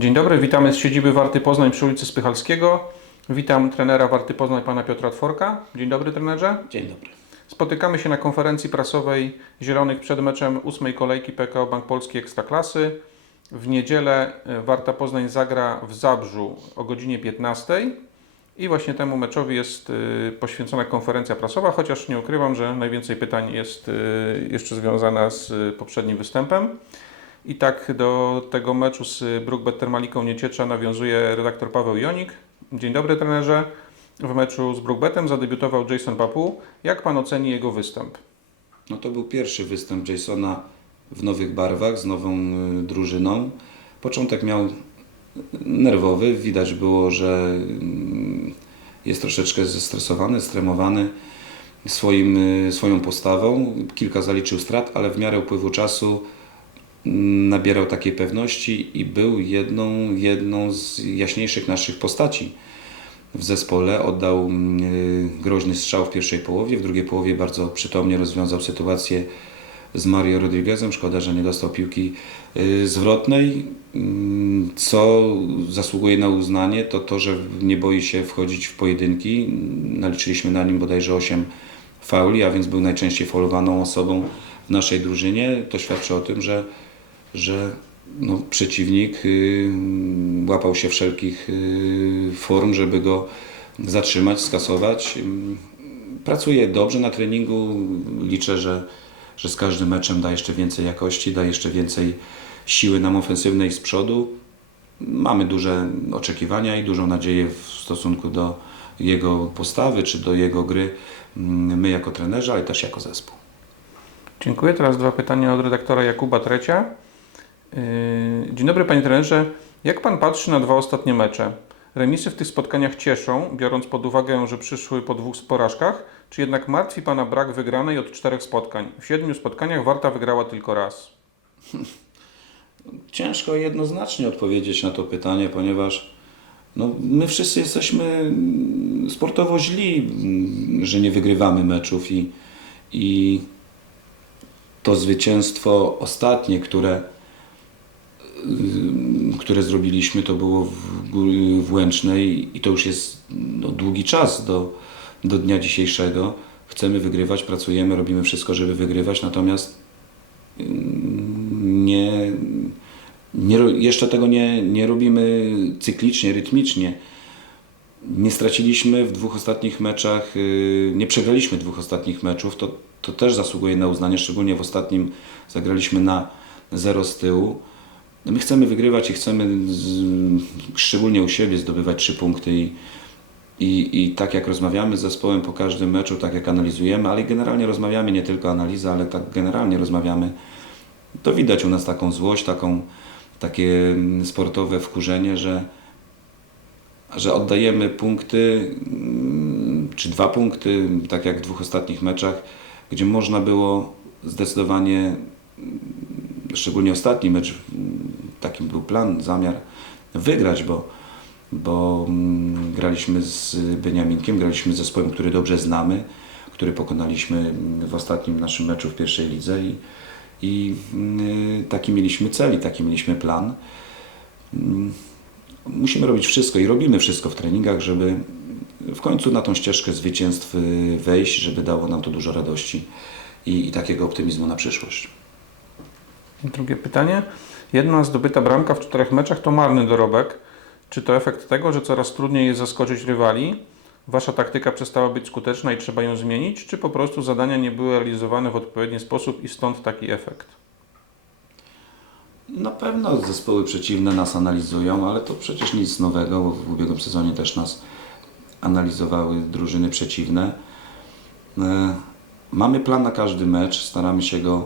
Dzień dobry, witamy z siedziby Warty Poznań przy ulicy Spychalskiego. Witam trenera Warty Poznań, pana Piotra Tworka. Dzień dobry trenerze. Dzień dobry. Spotykamy się na konferencji prasowej Zielonych przed meczem ósmej kolejki PKO Bank Polski Ekstraklasy. W niedzielę e, Warta Poznań zagra w Zabrzu o godzinie 15 i właśnie temu meczowi jest e, poświęcona konferencja prasowa, chociaż nie ukrywam, że najwięcej pytań jest e, jeszcze związana z poprzednim występem. I tak do tego meczu z Brookbet Termaliką Nieciecza nawiązuje redaktor Paweł Jonik. Dzień dobry trenerze. W meczu z Brookbetem zadebiutował Jason Papu. Jak pan oceni jego występ? No to był pierwszy występ Jasona w nowych barwach, z nową y, drużyną. Początek miał nerwowy, widać było, że mm, jest troszeczkę zestresowany, stremowany swoim, y, swoją postawą. Kilka zaliczył strat, ale w miarę upływu czasu nabierał takiej pewności i był jedną, jedną z jaśniejszych naszych postaci w zespole. Oddał mm, y, groźny strzał w pierwszej połowie, w drugiej połowie bardzo przytomnie rozwiązał sytuację z Mario Rodriguezem. Szkoda, że nie dostał piłki y, zwrotnej. Mm, Co zasługuje na uznanie, to to, że nie boi się wchodzić w pojedynki. Naliczyliśmy na nim bodajże 8 fauli, a więc był najczęściej faulowaną osobą w naszej drużynie. To świadczy o tym, że, że no, przeciwnik y, łapał się wszelkich y, form, żeby go zatrzymać, skasować. Pracuje dobrze na treningu. Liczę, że, że z każdym meczem da jeszcze więcej jakości, da jeszcze więcej siły nam ofensywnej z przodu. Mamy duże oczekiwania i dużą nadzieję w stosunku do jego postawy czy do jego gry. ym, My jako trenerzy, ale też jako zespół. Dziękuję. Teraz dwa pytania od redaktora Jakuba Trecia. Yy, Dzień dobry panie trenerze. Jak pan patrzy na dwa ostatnie mecze? Remisy w tych spotkaniach cieszą, biorąc pod uwagę, że przyszły po dwóch porażkach, czy jednak martwi pana brak wygranej od czterech spotkań? W siedmiu spotkaniach Warta wygrała tylko raz. Ciężko jednoznacznie odpowiedzieć na to pytanie, ponieważ no, my wszyscy jesteśmy sportowo źli, że nie wygrywamy meczów i, i to zwycięstwo ostatnie, które, które zrobiliśmy, to było w, w Łęcznej i to już jest no, długi czas do, do dnia dzisiejszego. Chcemy wygrywać, pracujemy, robimy wszystko, żeby wygrywać, natomiast ym, nie, nie, jeszcze tego nie, nie robimy cyklicznie, rytmicznie. Nie straciliśmy w dwóch ostatnich meczach, yy, nie przegraliśmy dwóch ostatnich meczów, to, to też zasługuje na uznanie, szczególnie w ostatnim zagraliśmy na zero z tyłu. My chcemy wygrywać i chcemy z, szczególnie u siebie zdobywać trzy punkty i, i, i tak jak rozmawiamy z zespołem po każdym meczu, tak jak analizujemy, ale generalnie rozmawiamy, nie tylko analiza, ale tak generalnie rozmawiamy, to widać u nas taką złość, taką, takie mm, sportowe wkurzenie, że, że oddajemy punkty, mm, czy dwa punkty, tak jak w dwóch ostatnich meczach, gdzie można było zdecydowanie, mm, szczególnie ostatni mecz, takim był plan, zamiar, wygrać, bo, bo mm, graliśmy z Beniaminkiem, graliśmy z zespołem, który dobrze znamy, który pokonaliśmy mm, w ostatnim naszym meczu w pierwszej lidze i, i mm, taki mieliśmy cel i taki mieliśmy plan. Musimy robić wszystko i robimy wszystko w treningach, żeby w końcu na tą ścieżkę zwycięstw y, wejść, żeby dało nam to dużo radości i, i takiego optymizmu na przyszłość. Drugie pytanie. Jedna zdobyta bramka w czterech meczach to marny dorobek. Czy to efekt tego, że coraz trudniej jest zaskoczyć rywali? Wasza taktyka przestała być skuteczna i trzeba ją zmienić? Czy po prostu zadania nie były realizowane w odpowiedni sposób i stąd taki efekt? Na pewno zespoły przeciwne nas analizują, ale to przecież nic nowego, bo w ubiegłym sezonie też nas analizowały drużyny przeciwne. E, Mamy plan na każdy mecz, staramy się go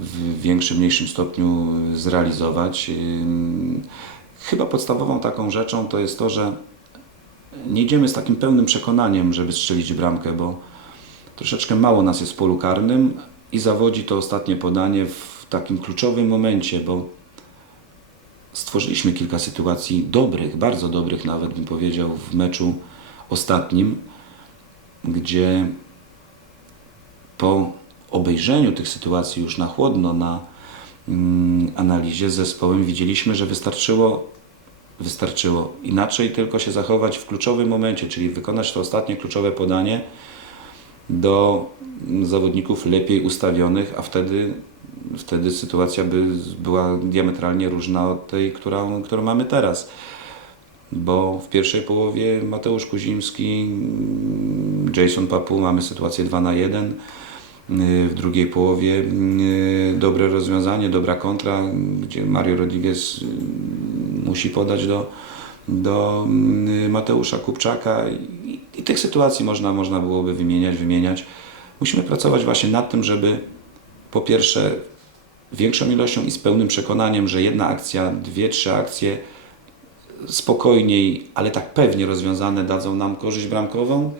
w większym, mniejszym stopniu zrealizować. Chyba podstawową taką rzeczą to jest to, że nie idziemy z takim pełnym przekonaniem, żeby strzelić bramkę, bo troszeczkę mało nas jest w polu karnym i zawodzi to ostatnie podanie w takim kluczowym momencie, bo stworzyliśmy kilka sytuacji dobrych, bardzo dobrych nawet bym powiedział w meczu ostatnim, gdzie po obejrzeniu tych sytuacji już na chłodno, na mm, analizie z zespołem widzieliśmy, że wystarczyło wystarczyło. Inaczej tylko się zachować w kluczowym momencie, czyli wykonać to ostatnie kluczowe podanie do zawodników lepiej ustawionych, a wtedy, wtedy sytuacja by była diametralnie różna od tej, którą, którą mamy teraz. Bo w pierwszej połowie Mateusz Kuzimski, Jason Papu mamy sytuację 2 na 1. W drugiej połowie y, dobre rozwiązanie, dobra kontra, gdzie Mario Rodriguez y, musi podać do, do y, Mateusza Kupczaka i, i tych sytuacji można, można byłoby wymieniać, wymieniać. Musimy pracować właśnie nad tym, żeby po pierwsze większą ilością i z pełnym przekonaniem, że jedna akcja, dwie, trzy akcje spokojniej, ale tak pewnie rozwiązane dadzą nam korzyść bramkową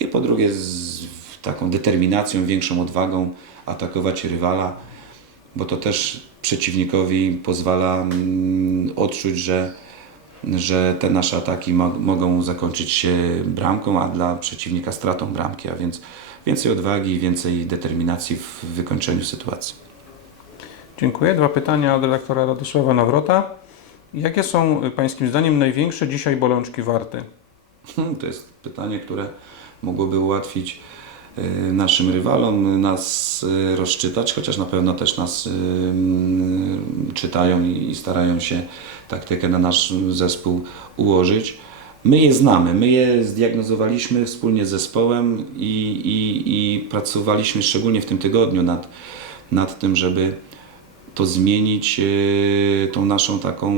i po drugie z taką determinacją, większą odwagą atakować rywala, bo to też przeciwnikowi pozwala mm, odczuć, że, że te nasze ataki mo- mogą zakończyć się bramką, a dla przeciwnika stratą bramki, a więc więcej odwagi, więcej determinacji w wykończeniu sytuacji. Dziękuję. Dwa pytania od redaktora Radosława Nawrota. Jakie są Pańskim zdaniem największe dzisiaj bolączki Warty? To jest pytanie, które mogłoby ułatwić naszym rywalom nas y, rozczytać, chociaż na pewno też nas mm, czytają i starają się taktykę na nasz zespół ułożyć. My je znamy, my je zdiagnozowaliśmy wspólnie z zespołem i, i, i pracowaliśmy szczególnie w tym tygodniu nad, nad tym, żeby to zmienić, tą naszą taką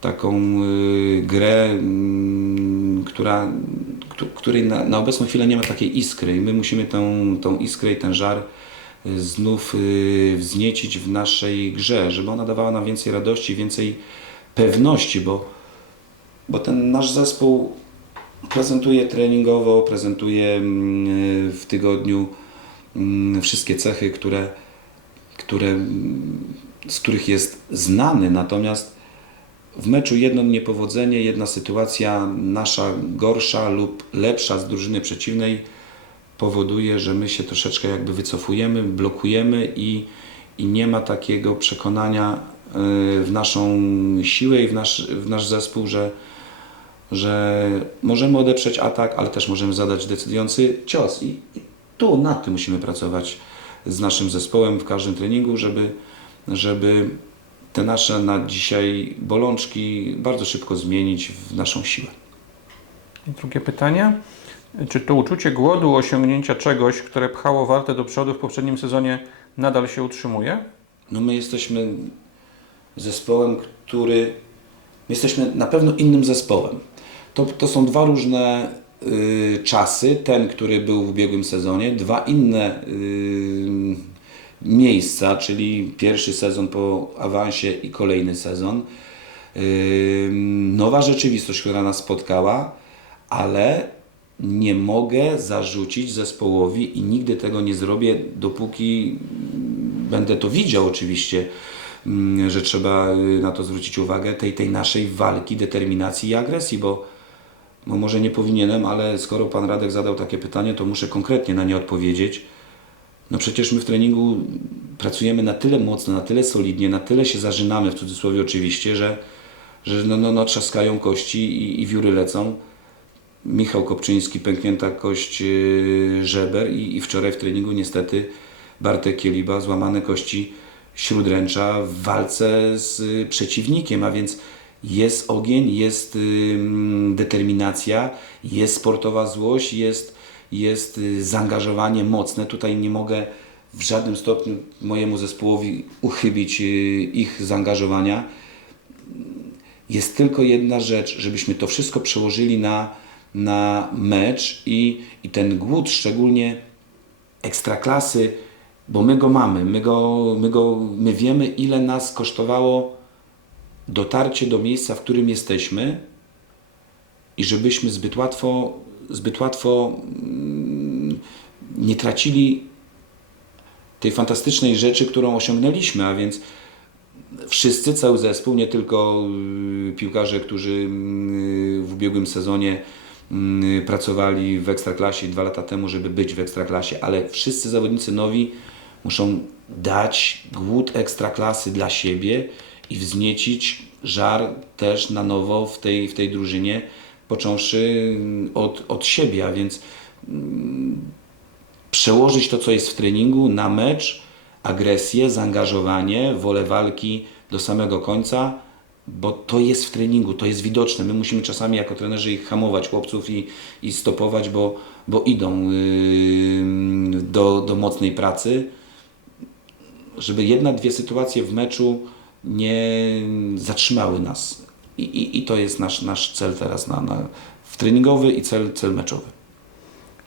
taką y, grę, mm, która, któ- której na, na obecną chwilę nie ma takiej iskry i my musimy tą, tą iskrę i ten żar y, znów y, wzniecić w naszej grze, żeby ona dawała nam więcej radości, więcej pewności, bo, bo ten nasz zespół prezentuje treningowo, prezentuje mm, w tygodniu mm, wszystkie cechy, które, które, z których jest znany, natomiast w meczu jedno niepowodzenie, jedna sytuacja nasza gorsza lub lepsza z drużyny przeciwnej powoduje, że my się troszeczkę jakby wycofujemy, blokujemy i, i nie ma takiego przekonania y, w naszą siłę i w nasz, w nasz zespół, że, że możemy odeprzeć atak, ale też możemy zadać decydujący cios. I, i tu nad tym musimy pracować z naszym zespołem w każdym treningu, żeby, żeby te nasze na dzisiaj bolączki bardzo szybko zmienić w naszą siłę. Drugie pytanie. Czy to uczucie głodu osiągnięcia czegoś, które pchało Wartę do przodu w poprzednim sezonie, nadal się utrzymuje? No my jesteśmy zespołem, który. My jesteśmy na pewno innym zespołem. To, to są dwa różne y, czasy. Ten, który był w ubiegłym sezonie, dwa inne y, miejsca, czyli pierwszy sezon po awansie i kolejny sezon. Nowa rzeczywistość, która nas spotkała, ale nie mogę zarzucić zespołowi i nigdy tego nie zrobię, dopóki będę to widział oczywiście, że trzeba y, na to zwrócić uwagę, tej, tej naszej walki, determinacji i agresji, bo, bo może nie powinienem, ale skoro Pan Radek zadał takie pytanie, to muszę konkretnie na nie odpowiedzieć. No przecież my w treningu pracujemy na tyle mocno, na tyle solidnie, na tyle się zażynamy, w cudzysłowie oczywiście, że, że no, no, no trzaskają kości i, i wióry lecą. Michał Kopczyński, pęknięta kość yy, żeber i, i wczoraj w treningu niestety Bartek Kieliba, złamane kości śródręcza w walce z y, przeciwnikiem, a więc jest ogień, jest ym, determinacja, jest sportowa złość, jest, jest y, zaangażowanie mocne. Tutaj nie mogę w żadnym stopniu mojemu zespołowi uchybić y, ich zaangażowania. Jest tylko jedna rzecz, żebyśmy to wszystko przełożyli na, na mecz i, i ten głód, szczególnie ekstraklasy, bo my go mamy, my, go, my, go, my wiemy, ile nas kosztowało dotarcie do miejsca, w którym jesteśmy i żebyśmy zbyt łatwo, zbyt łatwo mm, nie tracili tej fantastycznej rzeczy, którą osiągnęliśmy, a więc wszyscy, cały zespół, nie tylko y, piłkarze, którzy y, w ubiegłym sezonie y, pracowali w Ekstraklasie dwa lata temu, żeby być w Ekstraklasie, ale wszyscy zawodnicy nowi muszą dać głód Ekstraklasy dla siebie i wzniecić żar też na nowo w tej, w tej drużynie, począwszy od, od siebie, a więc mm, przełożyć to, co jest w treningu na mecz, agresję, zaangażowanie, wolę walki do samego końca, bo to jest w treningu, to jest widoczne. My musimy czasami jako trenerzy ich hamować, chłopców i, i stopować, bo, bo idą yy, do, do mocnej pracy, żeby jedna, dwie sytuacje w meczu nie zatrzymały nas. I, i, i to jest nasz, nasz cel teraz na, na, w treningowy i cel, cel meczowy.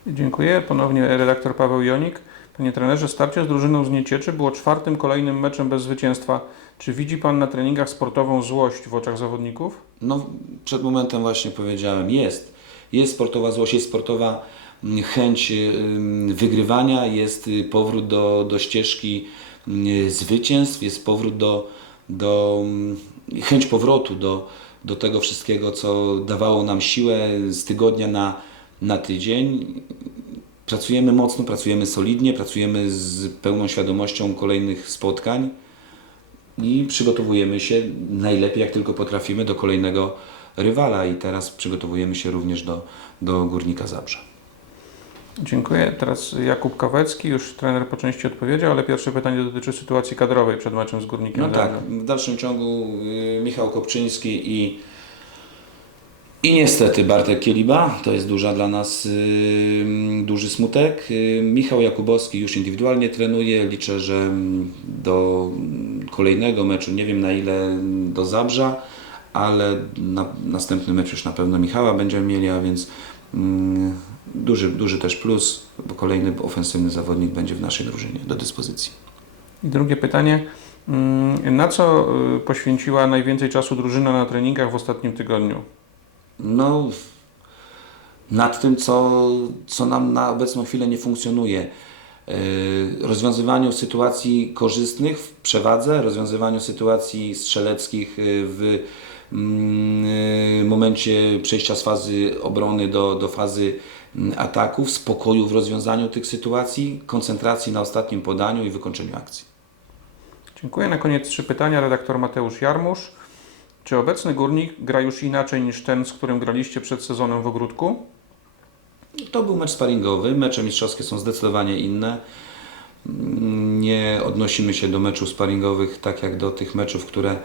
Dziękuję. Ponownie redaktor Paweł Jonik. Panie trenerze, starcie z drużyną z Niecieczy było czwartym kolejnym meczem bez zwycięstwa. Czy widzi Pan na treningach sportową złość w oczach zawodników? No, przed momentem właśnie powiedziałem, jest. Jest sportowa złość, jest sportowa mm, chęć ym, wygrywania, jest y, powrót do, do ścieżki y, zwycięstw, jest powrót do, do mm, chęć powrotu do, do tego wszystkiego, co dawało nam siłę z tygodnia na, na tydzień. Pracujemy mocno, pracujemy solidnie, pracujemy z pełną świadomością kolejnych spotkań i przygotowujemy się najlepiej jak tylko potrafimy do kolejnego rywala i teraz przygotowujemy się również do, do Górnika Zabrze. Dziękuję. Teraz Jakub Kawecki, już trener po części odpowiedział, ale pierwsze pytanie dotyczy sytuacji kadrowej przed meczem z Górnikiem. No tak, w dalszym ciągu y, Michał Kopczyński i, i niestety Bartek Kieliba, to jest duża dla nas y, duży smutek. Y, Michał Jakubowski już indywidualnie trenuje, liczę, że do kolejnego meczu, nie wiem na ile do Zabrza, ale na następny mecz już na pewno Michała będziemy mieli, a więc mm, duży, duży też plus, bo kolejny ofensywny zawodnik będzie w naszej drużynie do dyspozycji. I drugie pytanie. Mm, Na co y, poświęciła najwięcej czasu drużyna na treningach w ostatnim tygodniu? No, nad tym, co, co nam na obecną chwilę nie funkcjonuje. Yy, Rozwiązywaniu sytuacji korzystnych w przewadze, rozwiązywaniu sytuacji strzeleckich yy, w mm, momencie przejścia z fazy obrony do, do fazy mm, ataku, w spokoju w rozwiązaniu tych sytuacji, koncentracji na ostatnim podaniu i wykończeniu akcji. Dziękuję. Na koniec trzy pytania. Redaktor Mateusz Jarmusz. Czy obecny Górnik gra już inaczej niż ten, z którym graliście przed sezonem w ogródku? To był mecz sparingowy. Mecze mistrzowskie są zdecydowanie inne. Nie odnosimy się do meczów sparingowych tak jak do tych meczów, które,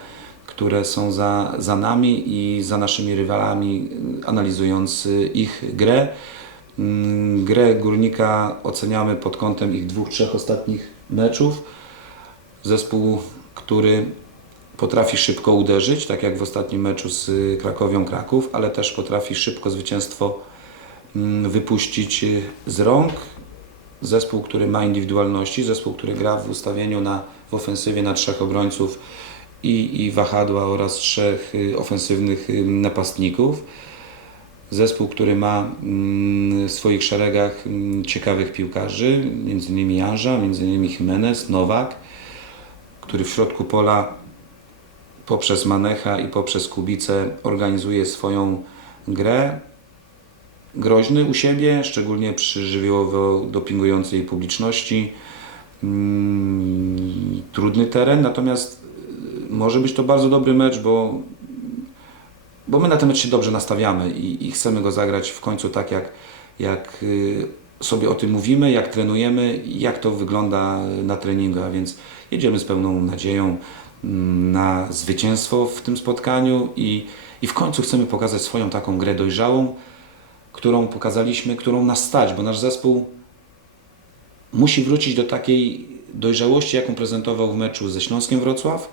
które są za, za nami i za naszymi rywalami, analizując y, ich grę. Mm, Grę Górnika oceniamy pod kątem ich dwóch, trzech ostatnich meczów. Zespół, który potrafi szybko uderzyć, tak jak w ostatnim meczu z Krakowią Kraków, ale też potrafi szybko zwycięstwo mm, wypuścić y, z rąk. Zespół, który ma indywidualności, zespół, który gra w ustawieniu na, w ofensywie na trzech obrońców i, i wahadła oraz trzech y, ofensywnych y, napastników. Zespół, który ma mm, w swoich szeregach mm, ciekawych piłkarzy, innymi Janża, innymi Jimenez, Nowak, który w środku pola poprzez Manecha i poprzez Kubicę organizuje swoją grę. Groźny u siebie, szczególnie przy żywiołowo dopingującej publiczności. Mm, trudny teren, natomiast y, może być to bardzo dobry mecz, bo, bo my na ten mecz się dobrze nastawiamy i, i chcemy go zagrać w końcu tak, jak, jak y, sobie o tym mówimy, jak trenujemy jak to wygląda na treningu, a więc jedziemy z pełną nadzieją mm, na zwycięstwo w tym spotkaniu i, i w końcu chcemy pokazać swoją taką grę dojrzałą, którą pokazaliśmy, którą nas stać, bo nasz zespół musi wrócić do takiej dojrzałości, jaką prezentował w meczu ze Śląskiem Wrocław,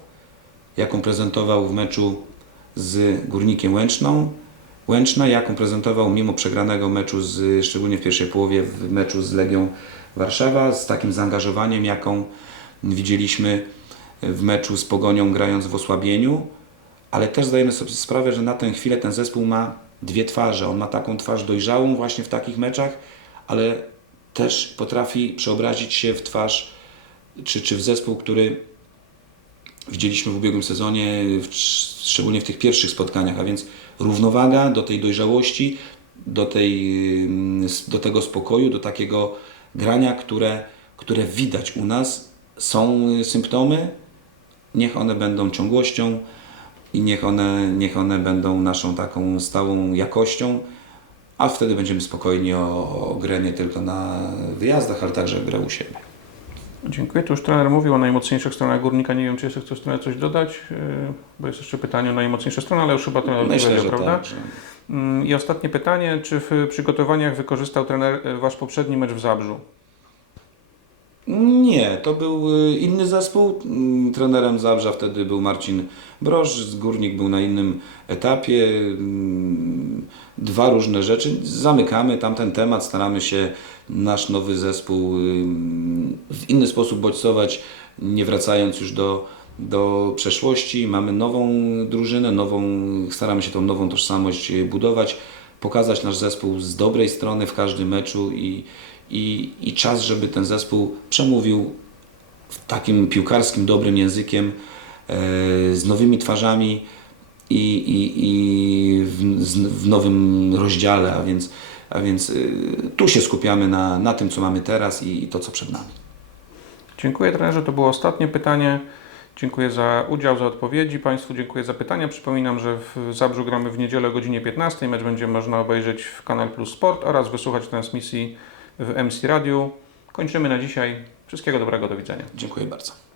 jaką prezentował w meczu z Górnikiem Łęczną, Łęczna, jaką prezentował mimo przegranego meczu, z, szczególnie w pierwszej połowie, w meczu z Legią Warszawa, z takim zaangażowaniem, jaką widzieliśmy w meczu z Pogonią grając w osłabieniu, ale też zdajemy sobie sprawę, że na tę chwilę ten zespół ma dwie twarze. On ma taką twarz dojrzałą właśnie w takich meczach, ale też potrafi przeobrazić się w twarz, czy, czy w zespół, który widzieliśmy w ubiegłym sezonie, w, szczególnie w tych pierwszych spotkaniach, a więc równowaga do tej dojrzałości, do, tej, ym, do tego spokoju, do takiego grania, które, które widać u nas. Są symptomy, niech one będą ciągłością. i niech one, niech one będą naszą taką stałą jakością, a wtedy będziemy spokojni o, o grę nie tylko na wyjazdach, ale także grę u siebie. Dziękuję. Tu już trener mówił o najmocniejszych stronach Górnika. Nie wiem, czy jeszcze chcesz trener coś dodać, yy, bo jest jeszcze pytanie o najmocniejsze strony, ale już chyba trener Myślę, odpowiedział, że prawda? tak. Że... Mm, I ostatnie pytanie. Czy w przygotowaniach wykorzystał trener y, Wasz poprzedni mecz w Zabrzu? Nie, to był y, inny zespół. Mm, Trenerem Zabrza wtedy był Marcin Broż, Górnik był na innym etapie. Mm, Dwa różne rzeczy. Zamykamy tamten temat, staramy się nasz nowy zespół ym, w inny sposób bodźcować, nie wracając już do, do przeszłości. Mamy nową drużynę, nową, staramy się tą nową tożsamość y, budować, pokazać nasz zespół z dobrej strony w każdym meczu i, i, i czas, żeby ten zespół przemówił w takim piłkarskim, dobrym językiem, e, z nowymi twarzami i, i, i w, w nowym rozdziale, a więc, a więc y, tu się skupiamy na, na tym, co mamy teraz i, i to, co przed nami. Dziękuję trenerze. To było ostatnie pytanie. Dziękuję za udział, za odpowiedzi. Państwu dziękuję za pytania. Przypominam, że w Zabrzu gramy w niedzielę o godzinie 15. Mecz będzie można obejrzeć w Kanal Plus Sport oraz wysłuchać transmisji w MC Radiu. Kończymy na dzisiaj. Wszystkiego dobrego. Do widzenia. Dziękuję bardzo.